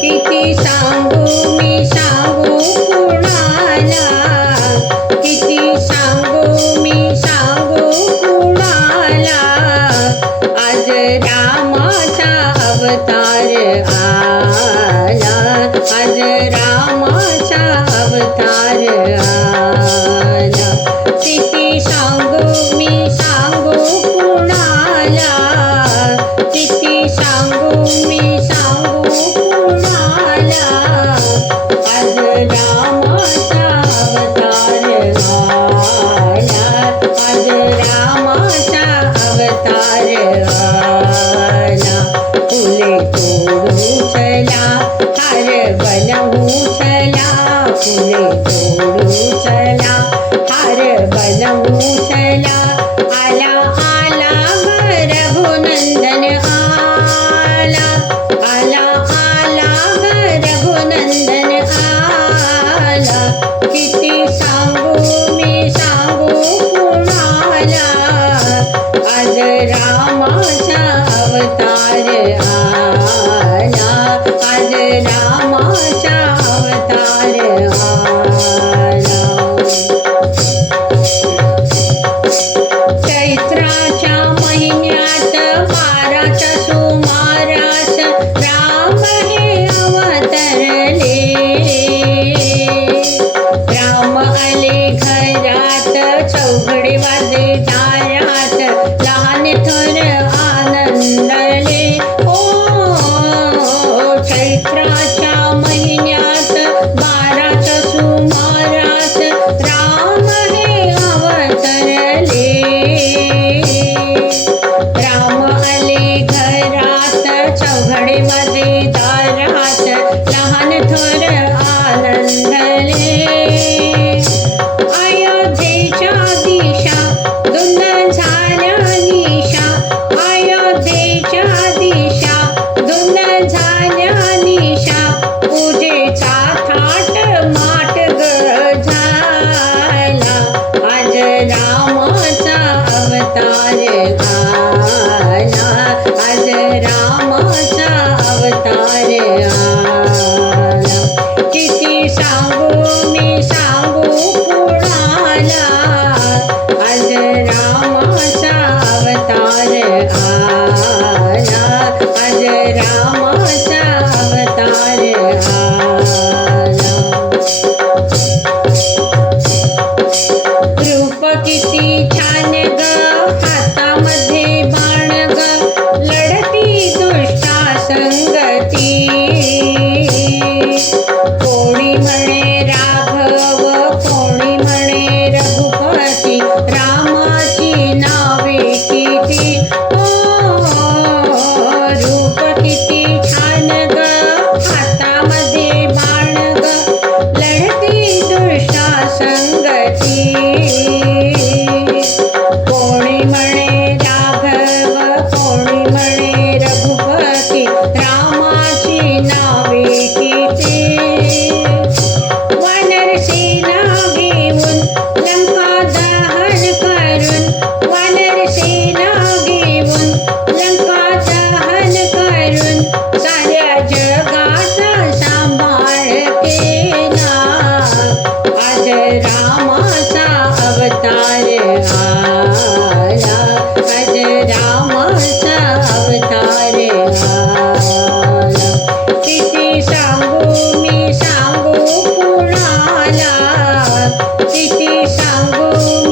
किती सांगू मी सांगू कुणाला, किती सांगू मी सांगू कुणाला, आज रामाचा अवतार आला, आज रामाचा अवतार आला. किती सांगू मी सांगू कुणाला, किती सांगू मी सांगू कुणाला, आज रामाचा अवतार आला, आज रामाचा अवतार आला. फुले तोडू चला, हार बनवू चला, फुले तोडू चला, हार बनवू चला. आला आला रघुनंदन आला, आला आला रघुनंदन आला. किती सांगू मी सांगू कुणाला, आज रामाचा अवतार आला, आज रामाचा अवतार आला. चैत्राच्या महिन्यात 12च्या सुमारास राम हे अवतरले. राम आले घरात, चौघडे वाजले दारात, लहान थोर आनंदले. चैत्राच्या महिन्यात 12च्या सुमारास राम हे अवतरले. राम आले घरात, चौघडे वाजले दारात, लहान थोर आनंदले. अयोध्येच्या दिशा धुंद झाल्या निशा, अयोध्येच्या दिशा धुंद झाल्या निशा. पूजेचा थाट माट ग झाला, आज रामाचा अवतार आला, आज रामाचा अवतार आला. किती सांगू मी सांगू कुणाला, आज रामाचा अवतार आला, आज रामाचा अवतार आला. रूप किती छान ग, हातामध्ये बाण ग, लढती दुष्टा संगती. कोणी म्हणे राघव, कोणी म्हणे रघुपती, रामाची नावे किती. रूप किती छान ग, हातामध्ये बाण ग, लढती दुष्टा संगती. कोणी म्हणे राघव, कोणी म्हणे रघुपती, रामाची नावे किती. वानर सेना घेऊन लंका दहन करून, वानर सेना घेऊन लंका दहन करून, साऱ्या जगाचा सांभाळ केला, आज रामाचा अवतार आला, आज रामाचा अवतार आला. किती सांगू मी सांगू कुणाला, किती सांगू